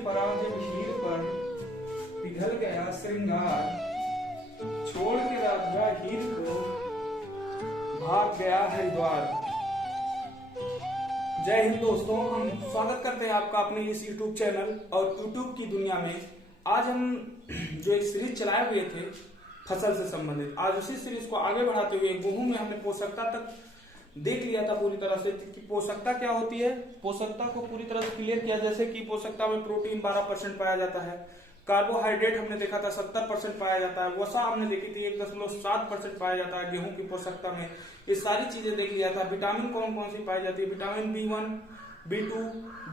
पराजय हीर पर पिघल गया श्रृंगार, छोड़ के राधा हीर को भाग गया हरिद्वार। जय हिंद दोस्तों, हम स्वागत करते हैं आपका अपने इस YouTube चैनल और YouTube की दुनिया में। आज हम जो एक सीरीज चलाए हुए थे फसल से संबंधित, आज उसी सीरीज को आगे बढ़ाते हुए गेहूं में हमने पोषकता तक देख लिया था पूरी तरह से कि पोषकता क्या होती है। पोषकता को पूरी तरह से क्लियर किया, जैसे कि पोषकता में प्रोटीन 12% पाया जाता है, कार्बोहाइड्रेट हमने देखा था 70% पाया जाता है, वसा हमने देखी थी 1.7% पाया जाता है गेहूं की पोषकता में। ये सारी चीजें देख लिया था। विटामिन कौन कौन सी पाई जाती है, विटामिन B1, B2,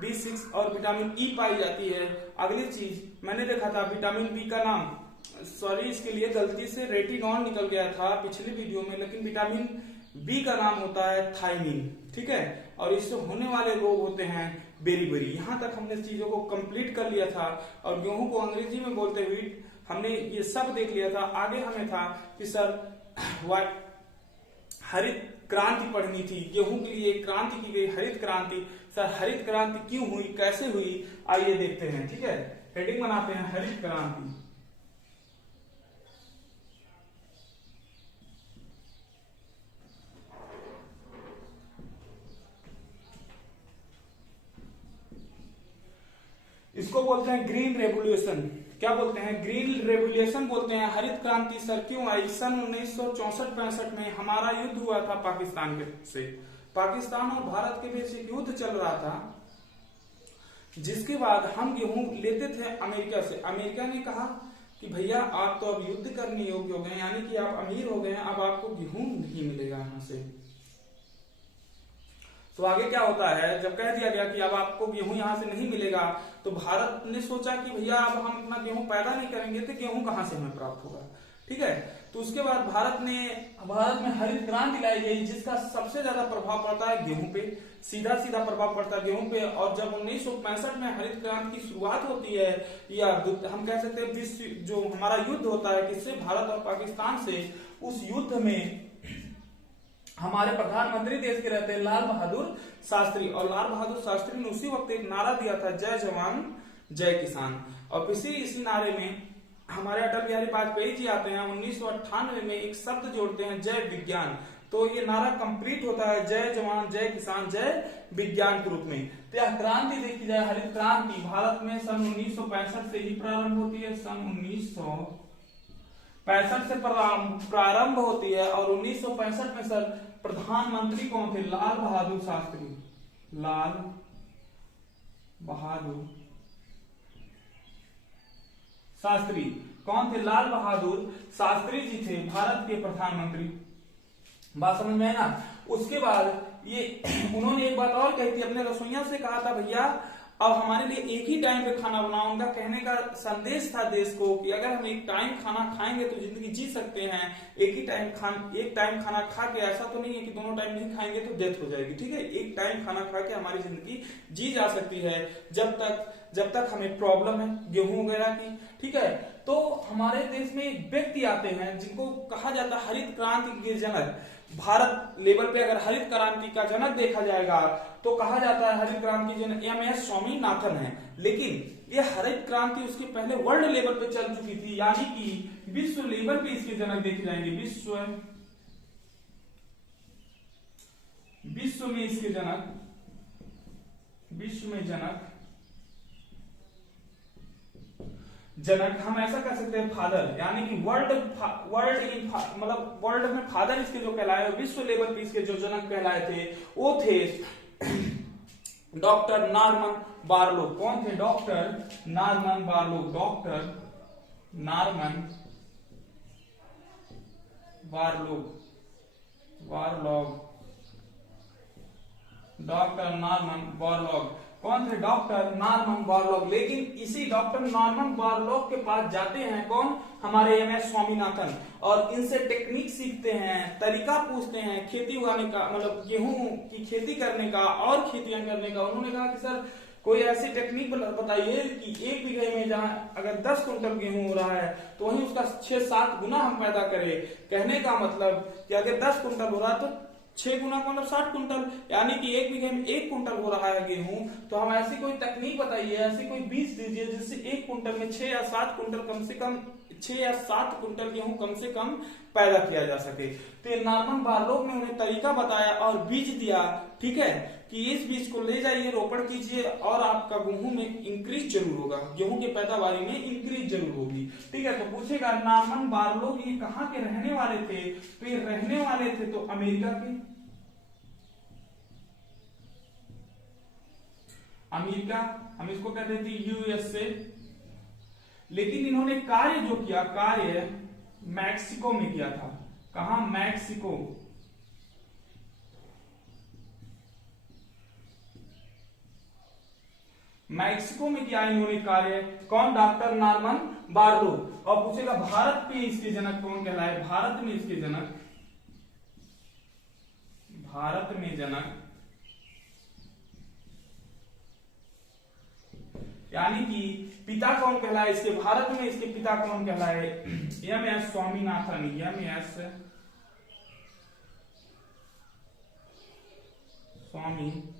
B6 और विटामिन E पाई जाती है। अगली चीज मैंने देखा था विटामिन बी का नाम, सॉरी इसके लिए गलती से रेटिनॉल निकल गया था पिछले वीडियो में, लेकिन विटामिन बी का नाम होता है थायमिन, ठीक है। और इससे होने वाले रोग होते हैं बेरीबेरी। यहाँ तक हमने चीजों को कंप्लीट कर लिया था और गेहूं को अंग्रेजी में बोलते हुए हमने ये सब देख लिया था। आगे हमें था कि सर हरित क्रांति पढ़नी थी, गेहूं के लिए क्रांति की गई हरित क्रांति। सर हरित क्रांति क्यों हुई, कैसे हुई, आइए देखते हैं, ठीक है। हेडिंग बनाते हैं हरित क्रांति। इसको बोलते हैं ग्रीन रेवोल्यूशन। क्या बोलते हैं, ग्रीन रेवोल्यूशन बोलते हैं। हरित क्रांति सर क्यों आई, सन 1964-65 में हमारा युद्ध हुआ था पाकिस्तान से। पाकिस्तान और भारत के बीच एक युद्ध चल रहा था, जिसके बाद हम गेहूं लेते थे अमेरिका से। अमेरिका ने कहा कि भैया आप तो अब युद्ध करने योग्य हो गए, यानी कि आप अमीर हो गए हैं, अब आपको गेहूं नहीं मिलेगा यहां से। तो आगे क्या होता है, जब कह दिया गया कि अब आपको गेहूं यहां से नहीं मिलेगा, तो भारत ने सोचा कि भैया अब हम अपना गेहूं पैदा नहीं करेंगे तो गेहूं कहां से हमें प्राप्त होगा, ठीक है। तो उसके बाद भारत में हरित क्रांति लाई गई, जिसका सबसे ज्यादा प्रभाव पड़ता है गेहूं पे, सीधा प्रभाव पड़ता है गेहूं पे। और जब 1965 में हरित क्रांति की शुरुआत होती है, या हम कह सकते हैं विश्व जो हमारा युद्ध होता है किससे, भारत और पाकिस्तान से, उस युद्ध में हमारे प्रधानमंत्री देश के रहते हैं लाल बहादुर शास्त्री। और लाल बहादुर शास्त्री ने उसी वक्त एक नारा दिया था, जय जवान जय किसान। और इसी नारे में हमारे अटल बिहारी वाजपेयी जी आते हैं, 1998 में एक शब्द जोड़ते हैं, जय विज्ञान। तो ये नारा कंप्लीट होता है जय जवान जय किसान जय विज्ञान के रूप में। तो यह क्रांति देखी जाए, हरित क्रांति भारत में सन 1965 से ही प्रारंभ होती है। सन 1965 से प्रारंभ होती है और 1965 में सर प्रधानमंत्री कौन थे, लाल बहादुर शास्त्री। लाल बहादुर शास्त्री कौन थे, लाल बहादुर शास्त्री जी थे भारत के प्रधानमंत्री। बात समझ में है ना। उसके बाद ये उन्होंने एक बात और कही थी, अपने रसोइया से कहा था भैया अब हमारे लिए एक ही टाइम पे खाना बनाओ। उनका कहने का संदेश था देश को कि अगर हम एक टाइम खाना खाएंगे तो जिंदगी जी सकते हैं। एक टाइम खाना खा के, ऐसा तो नहीं है कि दोनों टाइम नहीं खाएंगे तो डेथ हो जाएगी, ठीक है। एक टाइम खाना खा के हमारी जिंदगी जी जा सकती है, जब तक हमें प्रॉब्लम है गेहूं वगैरह की, ठीक है। तो हमारे देश में एक व्यक्ति आते हैं जिनको कहा जाता है हरित क्रांति के जनक। भारत लेवल पे अगर हरित क्रांति का जनक देखा जाएगा तो कहा जाता है हरित क्रांति के जनक MS स्वामीनाथन है। लेकिन ये हरित क्रांति उसके पहले वर्ल्ड लेवल पे चल चुकी थी, यानी कि विश्व लेवल पे इसके जनक देखे जाएंगे। विश्व में इसके जनक, विश्व में जनक हम ऐसा कह सकते हैं फादर, यानी कि वर्ल्ड में फादर इसके जो कहलाए, विश्व लेवल पे इसके जो जनक कहलाए थे वो थे डॉक्टर नॉर्मन बारलोग। कौन थे, डॉक्टर नॉर्मन बारलोग। डॉक्टर नॉर्मन बारलॉग कौन थे, डॉक्टर नॉर्मन बारलॉग। लेकिन इसी डॉक्टर नॉर्मन बारलॉग के पास जाते हैं कौन, हमारे MS स्वामीनाथन, और इनसे टेक्निक सीखते हैं, तरीका पूछते हैं खेती उगाने का, मतलब गेहूं की खेती करने का और खेतियां करने का। उन्होंने कहा कि सर कोई ऐसी टेक्निक बताइए कि 1 बीघे में जहां अगर 10 कुंटल गेहूं हो रहा है तो वहीं उसका 6-7 गुना हम पैदा करें। कहने का मतलब कि अगर 10 कुंटल हो रहा है तो 6 गुना का मतलब 60 कुंटल, यानी कि 1 बीघे में 1 कुंटल हो रहा है गेहूं। तो हम ऐसी कोई तकनीक बताइए, ऐसी कोई बीज दीजिए जिससे 1 कुंटल में 6 या 7 कुंटल कम से कम 6 या 7 कुंटल गेहूं कम से कम पैदा किया जा सके। तो ये नॉर्मन बारलोग ने उन्हें तरीका बताया और बीज दिया, ठीक है, कि इस बीज को ले जाइए, रोपण कीजिए और आपका गेहूं में इंक्रीज जरूर होगा, गेहूं की पैदावारी में इंक्रीज जरूर होगी। ठीक है, तो पूछेगा नॉर्मन बारलोग ये कहाँ के रहने वाले थे? तो ये रहने वाले थे तो अमेरिका के, अमेरिका, हम इसको कहते थे यूएसए। लेकिन इन्होंने कार्य जो किया, कार्य मैक्सिको में किया था। कहा? मैक्सिको। मैक्सिको में किया इन्होंने कार्य। कौन? Doctor Norman Barlow. और पूछेगा भारत में इसके जनक कौन कहलाए? भारत में इसके जनक, भारत में जनक यानी कि पिता कौन कहलाए इसके? भारत में इसके पिता कौन कहलाए? एम.एस. स्वामीनाथन। एम.एस. स्वामीनाथन,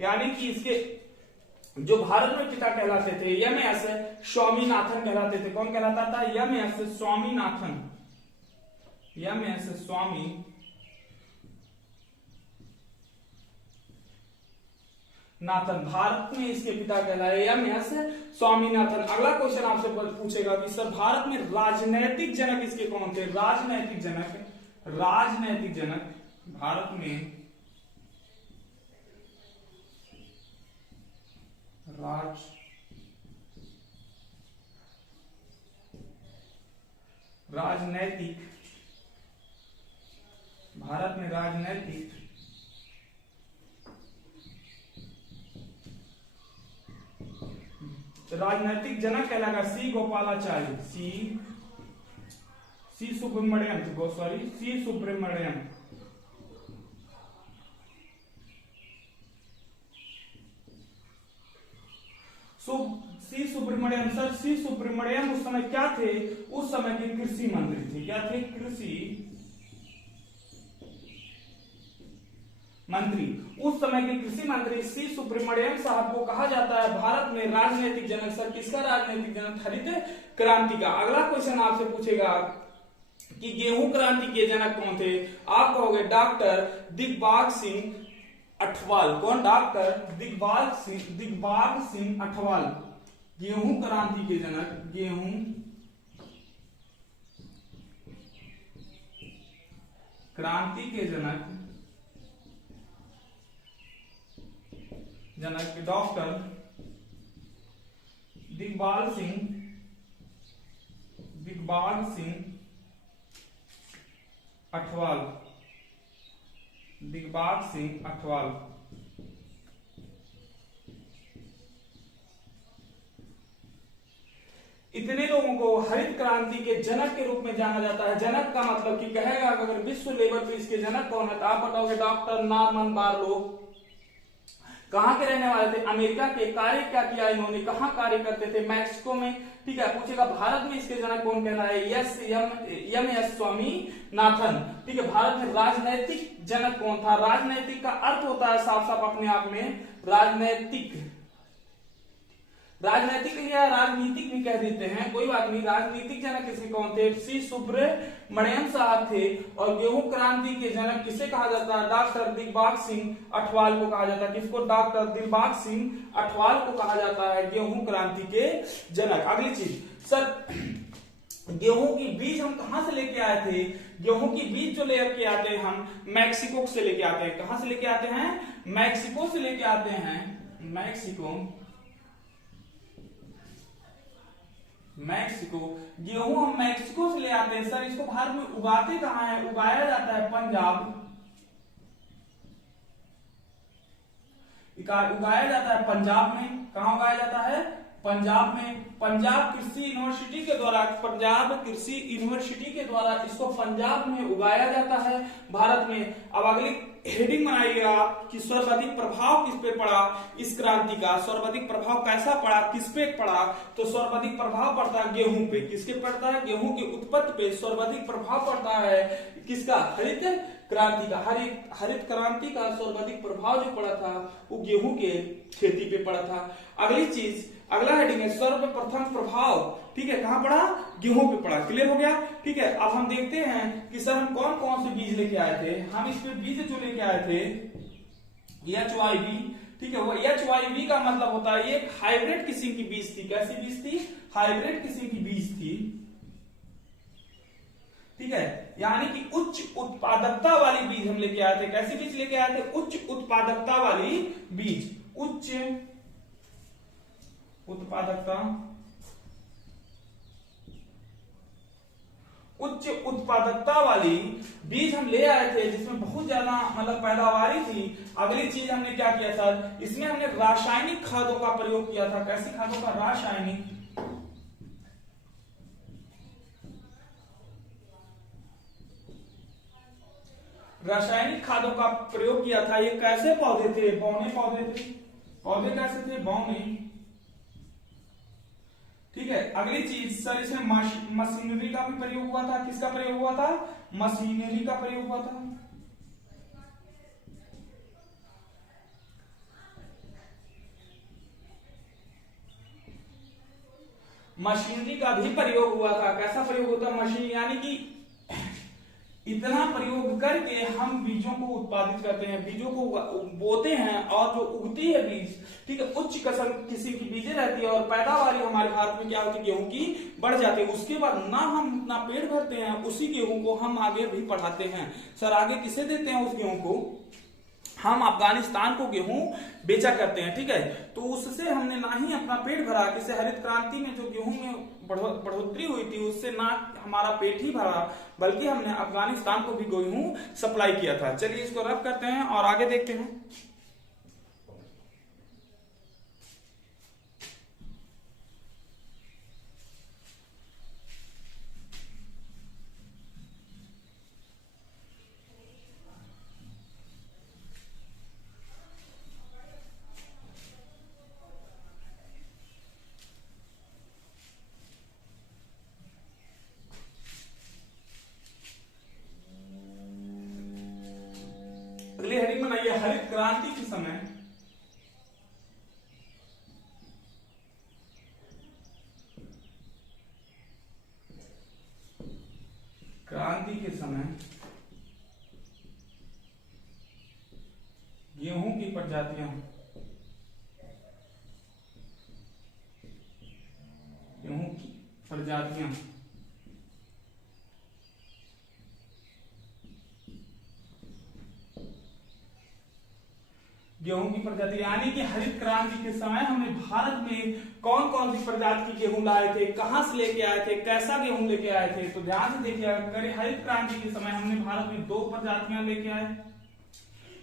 यानी कि इसके जो भारत में पिता कहलाते थे एम.एस. स्वामीनाथन कहलाते थे। कौन कहलाता था? एम.एस. स्वामीनाथन। एम.एस. स्वामी नाथन, भारत में इसके पिता कहलाए एम.एस. स्वामीनाथन। अगला क्वेश्चन आपसे पूछेगा कि सर भारत में राजनैतिक जनक इसके कौन थे? राजनैतिक जनक, राजनैतिक जनक भारत में राजनैतिक, भारत में राजनैतिक राजनैतिक जनक कहलाएगा सी गोपालाचारी, सी सुब्रमण्यम, सॉरी सी सुब्रमण्यम। सी सुब्रमण्यम। सर सी सुब्रमण्यम उस समय क्या थे? उस समय के कृषि मंत्री थे। क्या थे? कृषि मंत्री। उस समय के कृषि मंत्री सी सुब्रमण्यम साहब को कहा जाता है भारत में राजनीतिक जनक। सर किसका राजनीतिक जनक? हरित क्रांति का। अगला क्वेश्चन आपसे पूछेगा कि गेहूं क्रांति के जनक कौन थे? आप कहोगे डॉक्टर दिगबाग सिंह अठवाल। कौन? डॉक्टर दिगबाग सिंह अठवाल। गेहूं क्रांति के जनक, गेहूं क्रांति के जनक डॉक्टर दिगबाग सिंह अठवाल। दिगबाग सिंह अठवाल। इतने लोगों को हरित क्रांति के जनक के रूप में जाना जाता है। जनक का मतलब कि कहेगा अगर विश्व लेवल पे इसके जनक कौन है तो आप बताओगे डॉक्टर नॉर्मन बारलो। कहां के रहने वाले थे? अमेरिका के। कार्य क्या किया इन्होंने? कहां कार्य करते थे? मैक्सिको में। ठीक है, पूछेगा भारत में इसके जनक कौन कहलाए? एम.एस. स्वामीनाथन। ठीक है, भारत में राजनैतिक जनक कौन था? राजनैतिक का अर्थ होता है साफ साफ अपने आप में राजनैतिक, राजनैतिक या राजनीतिक भी कह देते हैं, कोई बात नहीं। राजनीतिक जनक किसके कौन थे? सी सुब्रमण्यम साहब थे। और गेहूं क्रांति के जनक किसे कहा जाता है? डॉक्टर दिगबाग सिंह अठवाल को कहा जाता है। किसको? डॉक्टर दिगबाग सिंह अठवाल को कहा जाता है गेहूं क्रांति के जनक। अगली चीज, सर गेहूं की बीज हम कहां से लेके आए थे? गेहूं की बीज जो लेके आते हैं हम मैक्सिको से लेके आते हैं। कहां से लेके आते हैं? मैक्सिको से लेके आते हैं। मैक्सिको। गेहूं हम मैक्सिको से ले आते हैं। सर इसको भारत में उगाते कहां है? उगाया जाता है पंजाब। उगाया जाता है पंजाब में। कहां उगाया जाता है? पंजाब में पंजाब कृषि यूनिवर्सिटी के द्वारा, पंजाब कृषि यूनिवर्सिटी के द्वारा इसको पंजाब में उगाया जाता है, भारत में। अब अगली हेडिंग बनाइएगा कि सर्वाधिक प्रभाव किस पे पड़ा इस क्रांति का, सर्वाधिक प्रभाव कैसा पड़ा, किस पे पड़ा, तो सर्वाधिक प्रभाव पड़ता है गेहूं पे। किसके पड़ता है? गेहूं की उत्पत्ति पे सर्वाधिक प्रभाव पड़ता है किसका? हरित क्रांति का। हरित क्रांति का सर्वाधिक प्रभाव जो पड़ा था वो गेहूं के खेती पे पड़ा था। अगली चीज, अगला हेडिंग है सर्वप्रथम प्रभाव, ठीक है, कहां पड़ा? गेहूं पे पड़ा। क्लियर हो गया? ठीक है, अब हम देखते हैं कि सर हम कौन कौन से बीज लेके आए थे। हम इसमें बीज जो लेके आए थे HYV, ठीक है, वो HYV का मतलब होता है एक हाइब्रिड किस्म की बीज थी। कैसी बीज थी? हाइब्रिड किस्म की बीज थी, ठीक है, यानी कि उच्च उत्पादकता वाली बीज हम लेके आए थे। कैसी बीज लेके आए थे? उच्च उत्पादकता वाली बीज, उच्च उत्पादकता, उच्च उत्पादकता वाली बीज हम ले आए थे जिसमें बहुत ज्यादा मतलब पैदावारी थी। अगली चीज हमने क्या किया सर? इसमें हमने रासायनिक खादों का प्रयोग किया था। कैसी खादों का? रासायनिक, रासायनिक खादों का प्रयोग किया था। ये कैसे पौधे थे? बौने पौधे थे। पौधे कैसे थे? बौने, ठीक है। अगली चीज सर इसमें मशीनरी का भी प्रयोग हुआ था। किसका प्रयोग हुआ था? मशीनरी का प्रयोग हुआ था। मशीनरी का भी प्रयोग हुआ था। कैसा प्रयोग होता? मशीन, यानी कि इतना प्रयोग करके हम बीजों को उत्पादित करते हैं, बीजों को बोते हैं और जो उगती है बीज, ठीक है, उच्च किस्म की बीजें रहती है और पैदावारी हमारे भारत में क्या होती है? गेहूं की बढ़ जाती है। उसके बाद ना हम अपना पेट भरते हैं, उसी गेहूं को हम आगे भी बढ़ाते हैं। सर आगे किसे देते हैं उस गेहूं को? हम अफगानिस्तान को गेहूं बेचा करते हैं, ठीक है। तो उससे हमने ना ही अपना पेट भरा, किसी हरित क्रांति में जो गेहूं में बढ़ोतरी हुई थी उससे ना हमारा पेट ही भरा, बल्कि हमने अफगानिस्तान को भी गेहूं सप्लाई किया था। चलिए इसको रब करते हैं और आगे देखते हैं। अगली हेडिंग बनाइए हरित क्रांति के समय, क्रांति के समय गेहूं की प्रजातियां, गेहूं की प्रजातियां गेहूं की प्रजाति, यानी कि हरित क्रांति के समय हमने भारत में कौन कौन सी प्रजाति की गेहूं लाए थे, कहां से लेके आए थे, कैसा गेहूं लेके आए थे। तो ध्यान से देखिए, अगर हरित क्रांति के समय हमने भारत में 2 प्रजातियां लेके आए,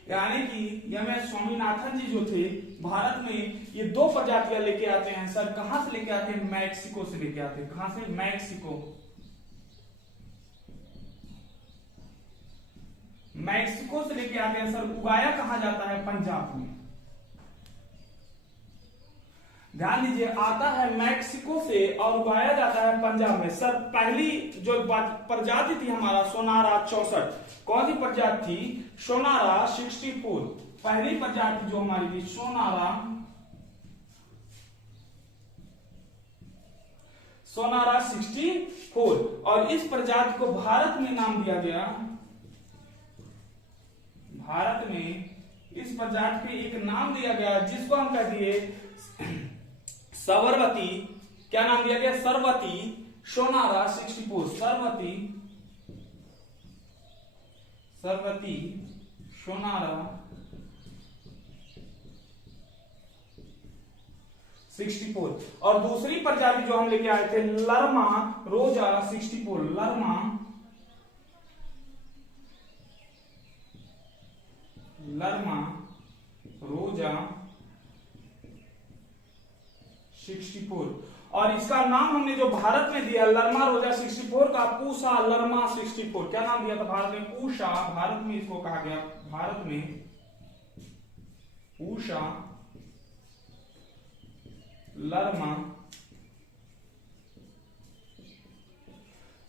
यानी कि एम एस स्वामीनाथन जी जो थे भारत में ये 2 प्रजातियां लेके आते हैं। सर कहां से लेके आते हैं? मैक्सिको से लेके आते हैं। कहां से? मैक्सिको। मैक्सिको से लेके आते हैं। सर उगाया कहां जाता है? पंजाब में। ध्यान दीजिए, आता है मैक्सिको से और उगाया जाता है पंजाब में। सर पहली जो प्रजाति थी हमारा सोनारा 64, कौन सी प्रजाति थी? सोनारा 64, पहली प्रजाति जो हमारी थी सोनारा 64। और इस प्रजाति को भारत में नाम दिया गया, भारत में इस प्रजाति पे एक नाम दिया गया जिसको हम कह दिए सरवती। क्या नाम दिया गया? सरवती सोनारा 64, सरवती सोनारा 64। और दूसरी प्रजाति जो हम लेके आए थे लरमा रोजा 64, लरमा रोजा 64। 64। और इसका नाम हमने जो भारत में दिया लरमा रोजा 64 का पूसा लरमा 64, क्या नाम दिया था भारत में? पूषा। भारत में इसको कहा गया, भारत में पूषा लरमा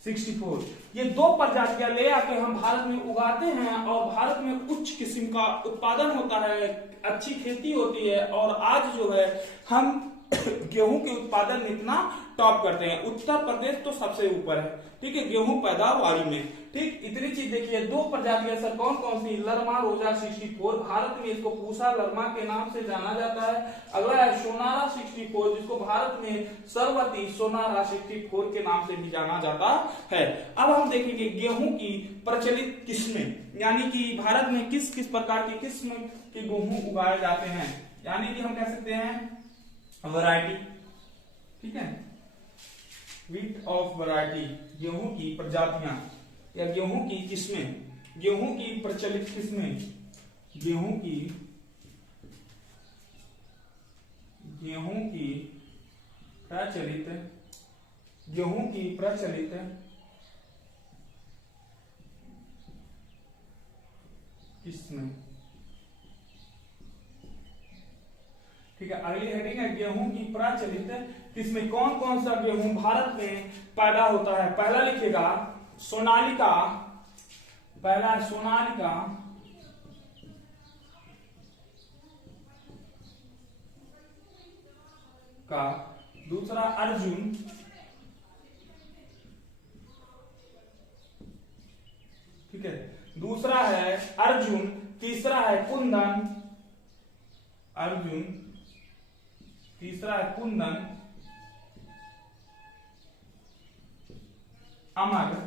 64। ये दो प्रजातियां ले आके हम भारत में उगाते हैं और भारत में उच्च किस्म का उत्पादन होता है, अच्छी खेती होती है। और आज जो है हम गेहूं के उत्पादन में इतना टॉप करते हैं, उत्तर प्रदेश तो सबसे ऊपर है, ठीक है, गेहूं पैदावारी में। ठीक, इतनी चीज देखिए। दो प्रजातियां सर कौन कौन सी? लरमा रोजा 64, भारत में इसको पूसा लरमा के नाम से जाना जाता है। अगला है सोनारा 64, जिसको भारत में सरवती सोनारा 64 के नाम से भी जाना जाता है। अब हम देखेंगे गेहूं की प्रचलित किस्में, यानी कि भारत में किस किस प्रकार की किस्म के गेहूं उगाए जाते हैं, यानी कि हम कह सकते हैं वैरायटी, ठीक है, व्हीट ऑफ वैरायटी, गेहूं की प्रजातियां या गेहूं की किस्में, गेहूं की प्रचलित किस्में, गेहूं की प्रचलित किस्में, ठीक है। अगली हेडिंग है गेहूं की प्रचलित किस्में। कौन कौन सा गेहूं भारत में पैदा होता है? पहला लिखिएगा सोनालिका, पहला सोनालिका, का, दूसरा अर्जुन, ठीक है, दूसरा है अर्जुन, तीसरा है कुंदन, अर्जुन, तीसरा है कुंदन, अमर,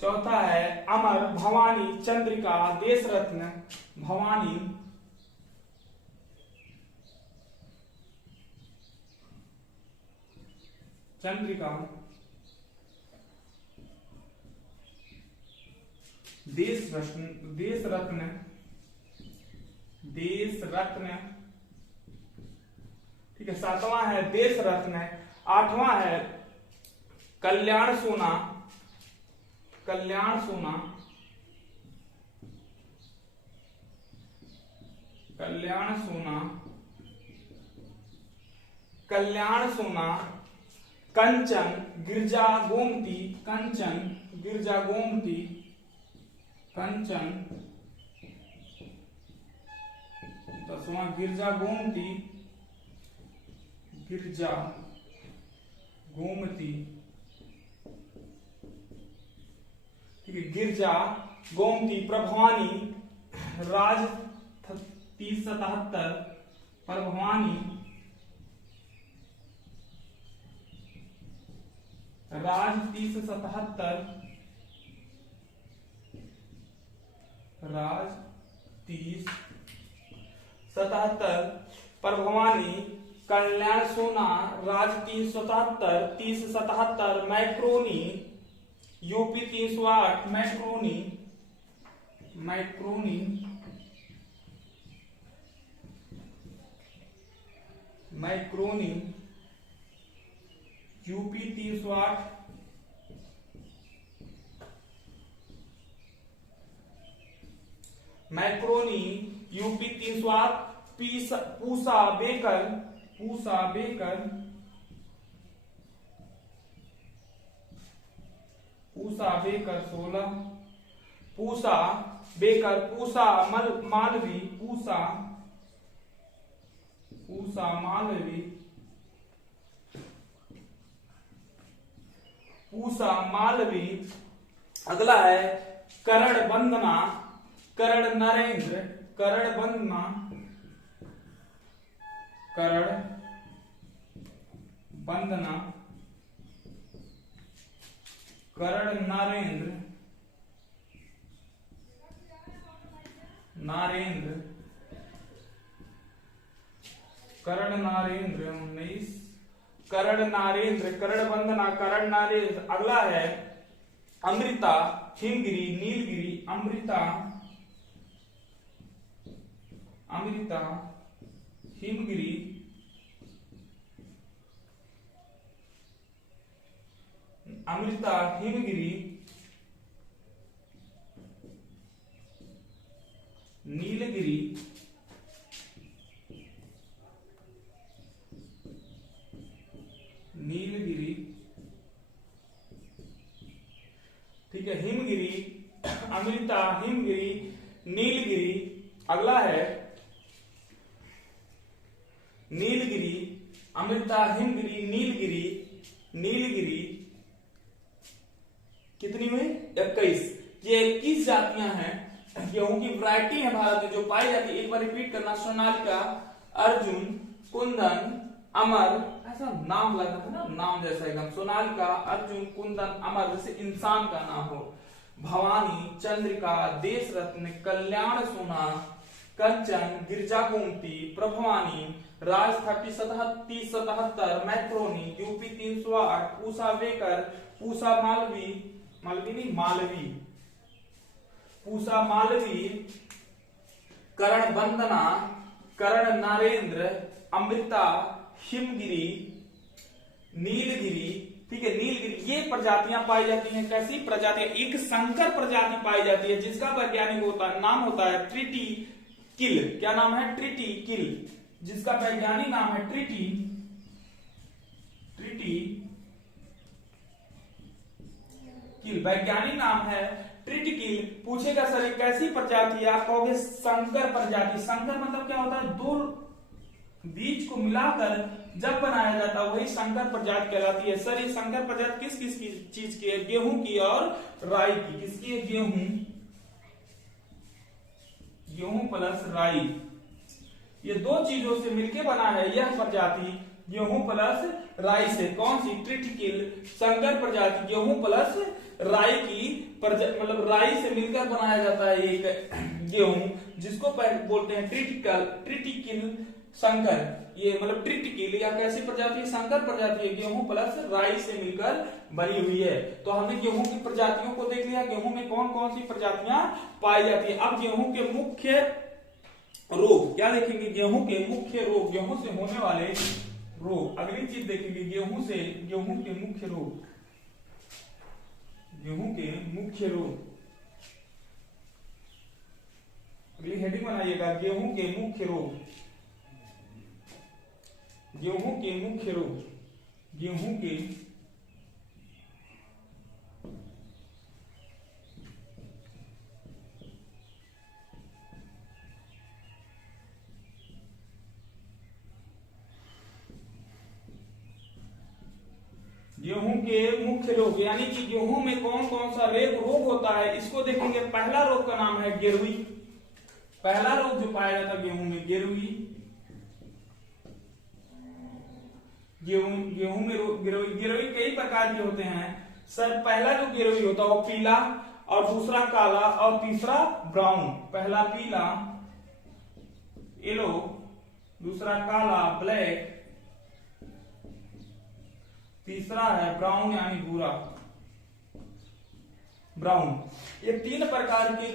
चौथा है अमर, भवानी, चंद्रिका, देश रत्न, भवानी, चंद्रिका, देश रत्न, देश रत्न, देश रत्न, ठीक है। सातवां है देश रत्न, आठवां है कल्याण सोना, कल्याण सोना, कल्याण सोना, कल्याण सोना, कंचन, गिरजा गोमती, कंचन, गिरजा गोमती, कंचन, दसवां गिरजा गोमती, गिरजा गोमती, ठीक है, गिरजा गोमती, प्रभवानी, राज 3077, प्रभवानी, राज 3077, राज 3077, प्रभवानी, कल्याण सोना, राज 377, 3077, macaroni, UP 308, macaroni, macaroni, macaroni, UP 308, macaroni, UP 308, Pusa baker, Pusa baker, Pusa baker 16, Pusa baker, Pusa Malvi, Pusa, Pusa Malvi, Pusa Malvi. अगला है करण बंदना, करण नरेंद्र, करण बंदना, करण बंदना, करण नरेंद्र, नारेंद्र, करण नारेंद्र 19, करण नारेंद्र, करण वंदना, करण नारेंद्र। अगला है अमृता, हिमगिरी, नीलगिरी, अमृता, अमृता, हिमगिरी, अमृता, हिमगिरी, नीलगिरी, नीलगिरी, ठीक है, हिमगिरी, अमृता, हिमगिरी, नीलगिरी, अगला है नीलगिरी, अमृता, हिमगिरी, नीलगिरी, नीलगिरी, कितनी हुई? 21। ये 21 जातियां हैं, गेहूं की वैरायटी है भारत में जो पाई जाती है। एक बार रिपीट करना, सोनालिका, अर्जुन, कुंदन, अमर, ऐसा नाम लगा था ना, नाम जैसा एकदम, सोनालिका, अर्जुन, कुंदन, अमर, जैसे इंसान का नाम हो, भवानी, चंद्रिका, देश रत्न, कल्याण सोना, कंचन, गिरजा गोमती, प्रभवानी, राज 3077, macaroni, UP 308, Pusa waker, Pusa Malvi, Malvi नहीं मालवी, पूसा मालवी, करण वंदना, करण नरेंद्र, अमृता, हिमगिरी, नीलगिरी, ठीक है, नीलगिरी, ये प्रजातियां पाई जाती हैं। कैसी प्रजातियां? एक संकर प्रजाति पाई जाती है जिसका वैज्ञानिक नाम होता है ट्रिटिकिल। क्या नाम है? ट्रिटिकिल, जिसका वैज्ञानिक नाम है ट्रिटिकिल। वैज्ञानिक नाम है ट्रिटिकिल। पूछेगा सर ये कैसी प्रजाति है? आप कहोगे संकर प्रजाति। संकर मतलब क्या होता है? दो बीज को मिलाकर जब बनाया जाता है वही संकर प्रजाति कहलाती है। सर ये संकर प्रजाति किस किस की चीज की है? गेहूं की और राई की। किसकी है? गेहूं प्लस राई, ये दो चीजों से मिलकर बना है यह प्रजाति, गेहूं प्लस राई से। कौन सी? ट्रिटिकिल, संकर प्रजाति, गेहूं प्लस राई की मतलब राई से मिलकर बनाया जाता है एक गेहूं, जिसको बोलते हैं ट्रिटिकिल संकर। ये मतलब ट्रिटिकिल या कैसी प्रजाति? संकर प्रजाति है, गेहूं प्लस राई से मिलकर बनी हुई है। तो हमने गेहूं की प्रजातियों को देख लिया, गेहूं में कौन कौन सी प्रजातियां पाई जाती है। अब गेहूं के मुख्य रोग क्या देखेंगे? गेहूं के मुख्य रोग, गेहूं से होने वाले रोग। अगली चीज देखेंगे गेहूं के मुख्य रोग, गेहूं के मुख्य रोग। अगली हेडिंग बनाइएगा, गेहूं के मुख्य रोग, गेहूं के मुख्य रोग, गेहूं के मुख्य रोग, यानी कि गेहूं में कौन कौन सा रोग होता है इसको देखेंगे। पहला रोग का नाम है गिरुई। पहला रोग जो पाया जाता है गेहूं में, गिरुई। गेहूं में गिरुई कई प्रकार के होते हैं सर। पहला जो गिरुई होता है वो पीला, और दूसरा काला, और तीसरा ब्राउन। पहला पीला येलो, दूसरा काला ब्लैक, तीसरा है ब्राउन यानी भूरा ब्राउन। ये तीन प्रकार के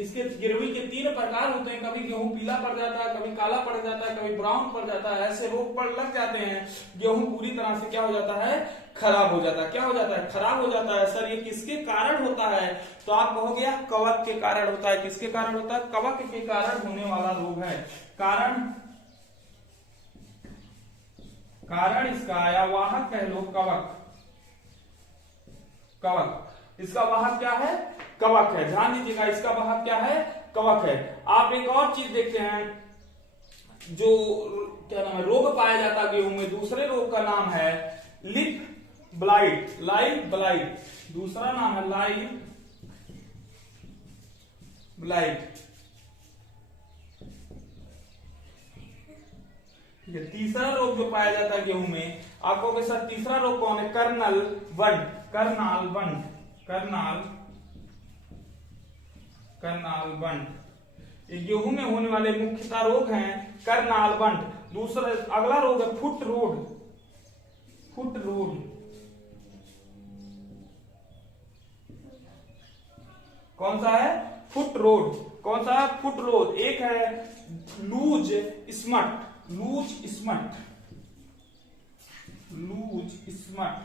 इसके गिरवी के तीन प्रकार होते हैं। कभी गेहूं पीला पड़ जाता है, कभी काला पड़ जाता है, कभी ब्राउन पड़ जाता है। ऐसे रोग पड़ लग जाते हैं, गेहूं पूरी तरह से क्या हो जाता है? खराब हो जाता है। क्या हो जाता है? खराब हो जाता है। सर ये किसके कारण होता है? तो आप कहोगे कवक के कारण होता है। किसके कारण होता है? कवक के कारण होने वाला रोग है। कारण इसका या वाहक कह लो कवक। इसका वाहक क्या है? कवक है। ध्यान दीजिएगा, इसका वाहक क्या है? कवक है। आप एक और चीज देखते हैं जो क्या नाम है रोग पाया जाता है गेहूं में। दूसरे रोग का नाम है लिप ब्लाइट। दूसरा नाम है लाइव ब्लाइट। ठीक है। तीसरा रोग जो पाया जाता है गेहूं में, आपको के साथ तीसरा रोग कौन है? कर्नाल बंट। ये गेहूं में होने वाले मुख्यतः रोग हैं कर्नाल बंट। दूसरा अगला रोग है फुट रोड। कौन सा है? फुट रोड, कौन सा फुट रोड, एक है loose smut, loose smut, loose smut,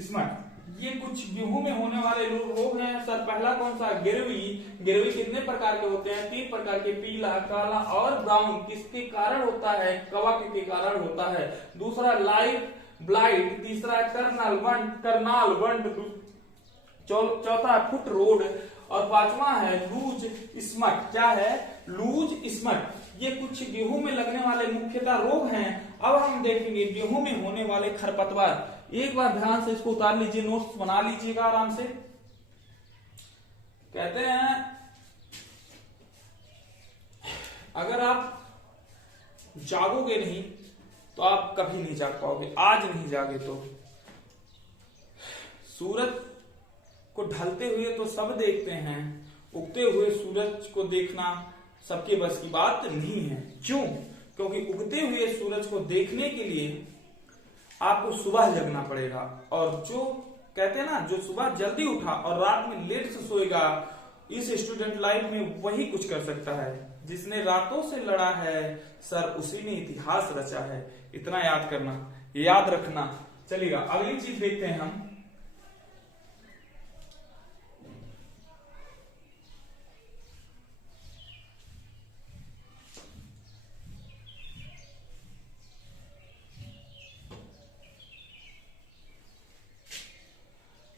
smut, ये कुछ गेहूं में होने वाले रोग हैं सर। पहला कौन सा, गिरवी। गिरवी कितने प्रकार के होते हैं, 3 प्रकार के, पीला, काला और ब्राउन। किसके कारण होता है, कवक के कारण होता है। दूसरा लाइट ब्लाइट, तीसरा करनाल वंड, चौथा फुट रोड और पांचवा है लूज स्मट। क्या है, लूज स्मट। ये कुछ गेहूं में लगने वाले मुख्यतः रोग हैं। अब हम देखेंगे गेहूं में होने वाले खरपतवार। एक बार ध्यान से इसको उतार लीजिए, नोट्स बना लीजिएगा आराम से। कहते हैं अगर आप जागोगे नहीं तो आप कभी नहीं जाग पाओगे। आज नहीं जागे तो सूरज को ढलते हुए तो सब देखते हैं, उगते हुए सूरज को देखना सबके बस की बात नहीं है। क्यों, क्योंकि उगते हुए सूरज को देखने के लिए आपको सुबह जगना पड़ेगा। और जो कहते हैं ना, जो सुबह जल्दी उठा और रात में लेट से सोएगा, इस स्टूडेंट लाइफ में वही कुछ कर सकता है। जिसने रातों से लड़ा है सर, उसी ने इतिहास रचा है। इतना याद करना, याद रखना। चलिएगा अगली चीज देखते हैं हम।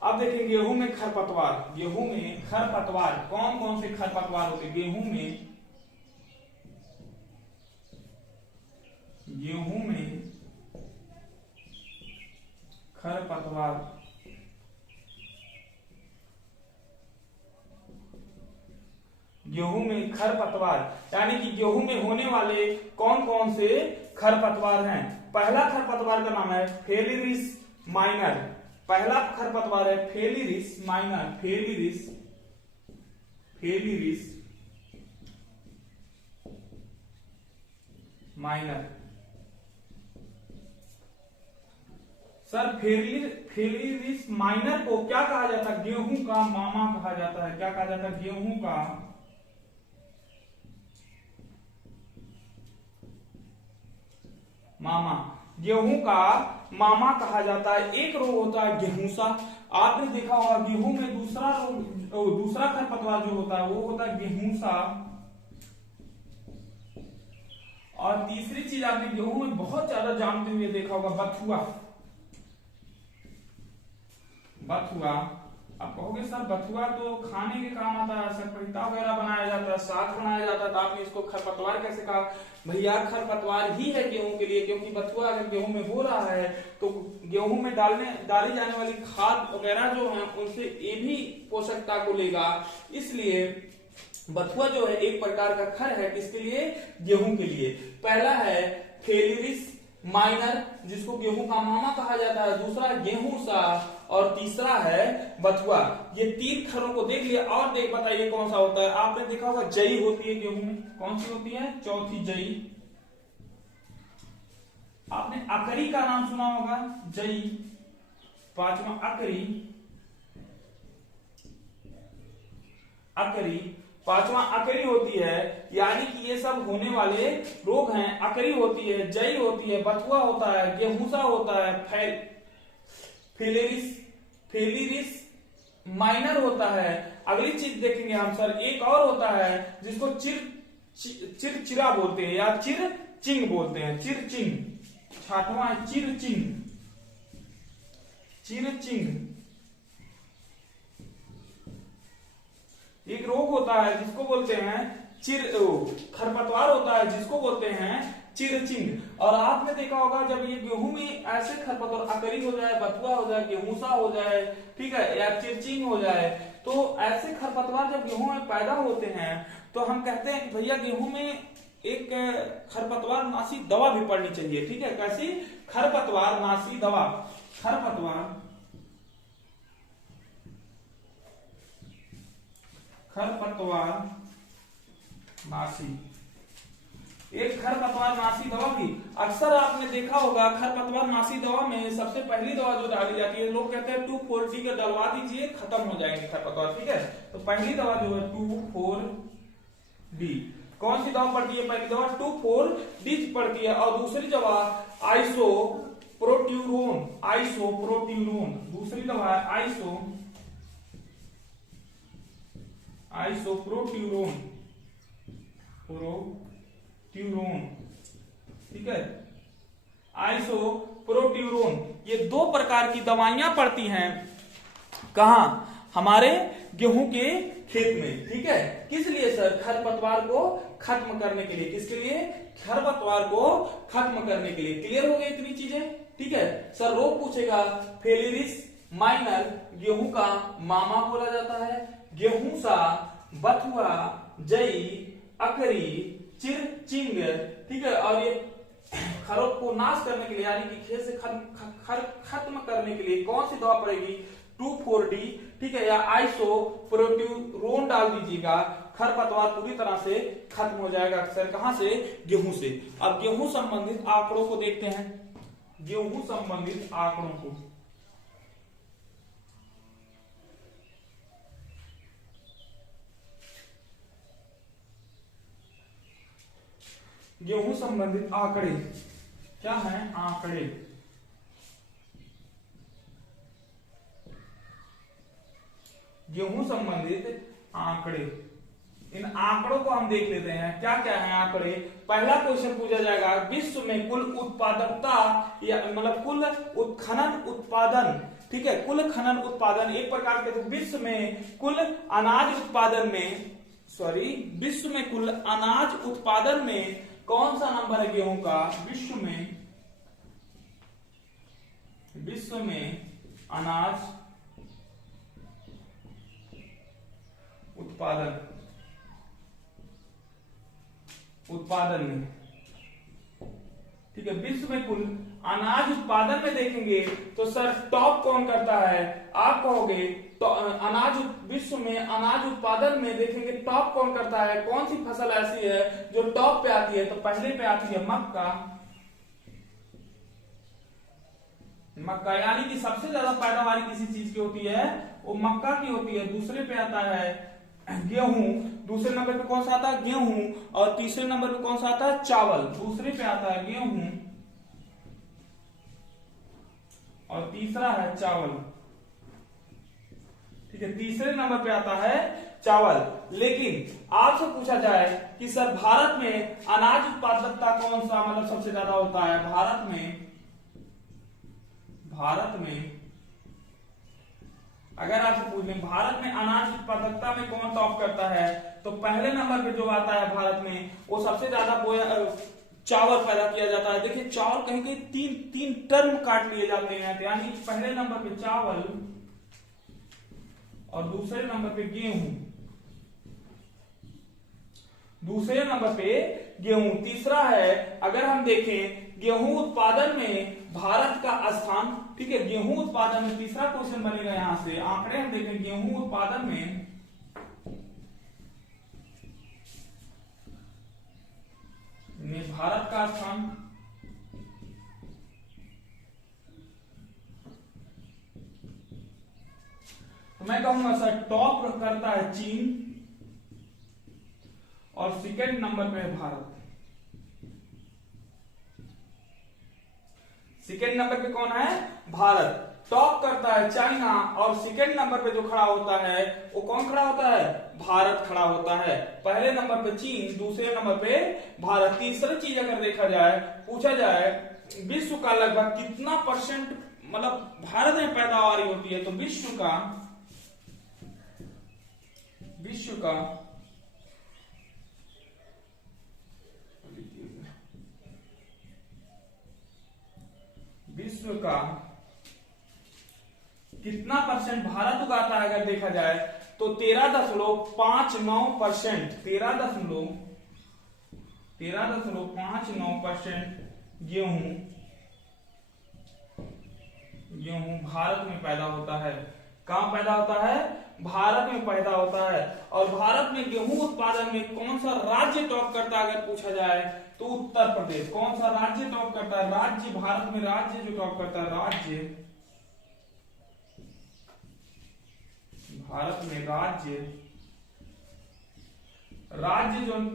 अब देखें गेहूं में खरपतवार। गेहूं में खरपतवार कौन कौन से खरपतवार होते हैं गेहूं में, गेहूं में खरपतवार, गेहूं में खरपतवार यानी कि गेहूं में होने वाले कौन कौन से खरपतवार हैं। पहला खरपतवार का नाम है फेलिरिस माइनर। पहला खरपतवार है फेलिरिस माइनर, फेलिरिस माइनर। सर फेलिरिस माइनर को क्या कहा जाता है, गेहूं का मामा कहा जाता है। क्या कहा जाता है, गेहूं का मामा, गेहूं का मामा कहा जाता है। एक रोग होता है गेहूंसा। आपने देखा होगा गेहूं में दूसरा रोग, दूसरा खरपतवार जो होता है वो होता है गेहूंसा। और तीसरी चीज आपने गेहूं में बहुत ज्यादा जानते हुए देखा होगा बथुआ। बथुआ, आप कहोगे सर बथुआ तो खाने के काम आता है, सकपरीता वगैरह बनाया जाता है, साग बनाया जाता है, तो आपने इसको खरपतवार कैसे कहा। भैया खरपतवार ही है गेहूं के लिए, क्योंकि बथुआ अगर गेहूं में हो रहा है तो गेहूं में डाली जाने वाली खाद वगैरह जो है उनसे ये भी पोषकता को लेगा। इसलिए बथुआ जो है एक प्रकार का खर है, किसके लिए, गेहूं के लिए। पहला है फेलिरिस माइनर जिसको गेहूं का मामा कहा जाता है, दूसरा गेहूंसा और तीसरा है बथुआ। ये 3 खरों को देख लिया। और देख बताइए कौन सा होता है। आपने देखा होगा जई होती है गेहूं में, कौन सी होती है, चौथी जई। आपने अकरी का नाम सुना होगा, जई। पांचवा अकरी, अकरी पांचवा अकरी होती है। यानी कि ये सब होने वाले रोग हैं। अकरी होती है, जई होती है, बथुआ होता है, गेहूंसा होता है, फेलिरिस माइनर होता है। अगली चीज देखेंगे हम सर, एक और होता है जिसको चिरचिरा बोलते हैं या चिरचिंग बोलते हैं, चिरचिंग। छठवां है चिरचिंग, चिरचिंग। एक रोग होता है जिसको बोलते हैं खरपतवार होता है जिसको बोलते हैं चिरचिंग। और आपने देखा होगा जब ये गेहूं में ऐसे खरपतवार अकरी हो जाए, बथुआ हो जाए, गेहूंसा हो जाए, ठीक है, या चिरचिंग हो जाए, तो ऐसे खरपतवार जब गेहूं में पैदा होते हैं तो हम कहते हैं भैया गेहूं में एक खरपतवार नाशी दवा भी पड़नी चाहिए। ठीक है, कैसी, खरपतवार नाशी दवा, खरपतवार नाशी एक खरपतवारनाशी दवा की। अक्सर आपने देखा होगा खरपतवारनाशी दवा में सबसे पहली दवा जो डाली जाती है, लोग कहते हैं 2,4-D का डलवा दीजिए, खत्म हो जाएंगे खरपतवार, ठीक है। तो पहली दवा जो है 2,4-D, कौन सी दवा पड़ती है? पहली दवा 2,4-D पड़ती है। और दूसरी दवा आइसोप्रोट्यूरोन, आइसोप्रोट्यूरोन, दूसरी दवा है आइसोप्रोट्यूरोन, प्रोट्यूरोन, ठीक है, आइसोप्रोट्यूरोन। ये दो प्रकार की दवाइयां पड़ती हैं, कहां? हमारे गेहूं के खेत में, ठीक है। किस लिए सर? खरपतवार को खत्म करने के लिए। किसके लिए? खरपतवार को खत्म करने के लिए। क्लियर हो गई इतनी चीजें, ठीक है। सर रोग पूछेगा, फेलिरिस माइनर गेहूं का मामा बोला जाता है। गेहूं सा, बथुआ, जई, अकरी, चिरचिंग, ठीक है। और ये खरों को नाश करने के लिए, यानी कि खेत से खत्म करने के लिए कौन सी दवा पड़ेगी? 2,4-D, ठीक है, या आइसोप्रोट्यूरोन डाल दीजिएगा, खरपतवार पूरी तरह से खत्म हो जाएगा। अक्सर कहां से? गेहूं से। अब गेहूं संबंधित आंकड़ों को देखते हैं, गेहूं संबंधित आंकड़ों को। गेहूं संबंधित आंकड़े क्या हैं? आंकड़े, गेहूं संबंधित आंकड़े। इन आंकड़ों को हम देख लेते हैं, क्या क्या है आंकड़े। पहला क्वेश्चन पूछा जाएगा, विश्व में कुल उत्पादकता या मतलब कुल खनन उत्पादन, ठीक है, कुल खनन उत्पादन एक प्रकार के। तो विश्व में कुल अनाज उत्पादन में, सॉरी, विश्व में कुल अनाज उत्पादन में कौन सा नंबर है गेहूं का? विश्व में अनाज उत्पादन में, ठीक है, विश्व में कुल अनाज उत्पादन में देखेंगे तो सर टॉप कौन करता है? आप कहोगे तो अनाज, विश्व में अनाज उत्पादन में देखेंगे टॉप कौन करता है? कौन सी फसल ऐसी है जो टॉप पे आती है? तो पहले पे आती है मक्का, मक्का, यानी कि सबसे ज्यादा पैदावार किसी चीज की होती है? वो मक्का की होती है। दूसरे पे आता है गेहूं, दूसरे नंबर पे कौन सा आता है? गेहूं। और तीसरे नंबर पे कौन सा आता है? चावल। दूसरे पे आता है गेहूं और तीसरा है चावल, ठीक है, तीसरे नंबर पे आता है चावल। लेकिन आपसे पूछा जाए कि सर भारत में अनाज उत्पादकता कौन सा मतलब सबसे ज्यादा होता है? भारत में अगर आपसे पूछ लें भारत में अनाज उत्पादकता में कौन टॉप करता है, तो पहले नंबर पे जो आता है भारत में, वो सबसे ज्यादा चावल पैदा किया जाता है। देखिए चावल कहीं कहीं तीन टर्म काट लिए जाते हैं, यानी पहले नंबर पे चावल और दूसरे नंबर पे गेहूं, दूसरे नंबर पे गेहूं, तीसरा है अगर हम देखें गेहूं उत्पादन में भारत का स्थान, ठीक है, गेहूं उत्पादन में तीसरा क्वेश्चन बनेगा। यहां से आंकड़े हम देखें गेहूं उत्पादन में भारत का स्थान, तो मैं कहूंगा सर टॉप करता है चीन और सेकेंड नंबर पे है भारत। सेकेंड नंबर पे कौन है? भारत। टॉप करता है चाइना और सेकेंड नंबर पे जो खड़ा होता है वो कौन खड़ा होता है? भारत खड़ा होता है। पहले नंबर पे चीन, दूसरे नंबर पे भारत। तीसरी चीज अगर देखा जाए, पूछा जाए विश्व का लगभग कितना परसेंट मतलब भारत में पैदावार होती है, तो विश्व का कितना परसेंट भारत उगाता है अगर देखा जाए तो 13.59%, 13.59% गेहूं भारत में पैदा होता है। कहाँ पैदा होता है? भारत में पैदा होता है। और भारत में गेहूं उत्पादन में कौन सा राज्य टॉप करता है अगर पूछा जाए तो उत्तर प्रदेश। कौन सा राज्य टॉप करता है? राज्य, भारत में राज्य जो टॉप करता है, राज्य, भारत में राज्य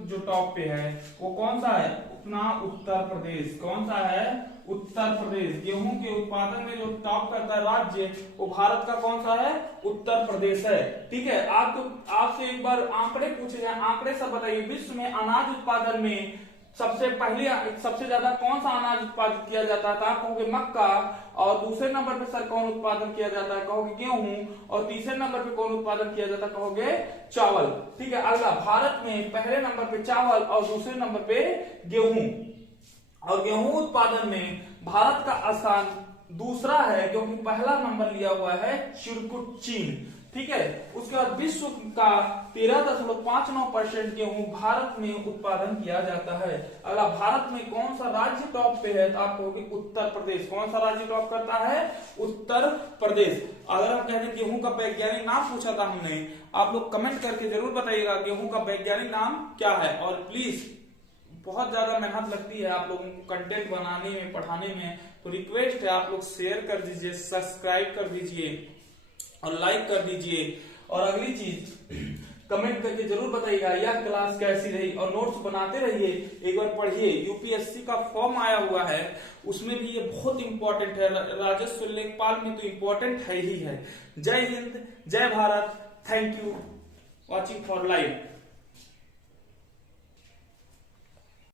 जो टॉप पे है वो कौन सा है? अपना उत्तर प्रदेश। कौन सा है? उत्तर प्रदेश। गेहूं के उत्पादन में जो टॉप करता है राज्य वो भारत का कौन सा है? उत्तर प्रदेश है। ठीक है, आपसे एक बार आंकड़े पूछे जाए, आंकड़े सब बताइए। विश्व में अनाज उत्पादन में सबसे ज्यादा कौन सा अनाज उत्पादित किया जाता था? कहोगे मक्का। और दूसरे नंबर पे सर कौन उत्पादन किया जाता है? कहोगे गेहूं। और तीसरे नंबर पे कौन उत्पादन किया जाता है? कहोगे चावल। ठीक है, अगला, भारत में पहले नंबर पे चावल और दूसरे नंबर पे गेहूं। और गेहूं उत्पादन में भारत का स्थान दूसरा है क्योंकि पहला नंबर लिया हुआ है चिरकुट, चीन। ठीक है, उसके बाद विश्व का 13.59% गेहूं भारत में उत्पादन किया जाता है। अगला, भारत में कौन सा राज्य टॉप पे है? तो आप कहोगे उत्तर प्रदेश। कौन सा राज्य टॉप करता है? उत्तर प्रदेश। अगर आप कहते हैं गेहूं का वैज्ञानिक नाम पूछा था हमने, आप लोग कमेंट करके जरूर बताइएगा गेहूं का वैज्ञानिक नाम क्या है। और प्लीज, बहुत ज्यादा मेहनत लगती है आप लोगों को कंटेंट बनाने में, पढ़ाने में, तो रिक्वेस्ट है आप लोग शेयर कर दीजिए, सब्सक्राइब कर दीजिए और लाइक कर दीजिए। और अगली चीज, कमेंट करके जरूर बताइएगा यह क्लास कैसी रही और नोट्स बनाते रहिए। एक बार पढ़िए, यूपीएससी का फॉर्म आया हुआ है, उसमें भी ये बहुत इंपॉर्टेंट है। राजस्व लेखपाल में तो इंपॉर्टेंट है ही है। जय हिंद, जय Bharat, thank you watching for live.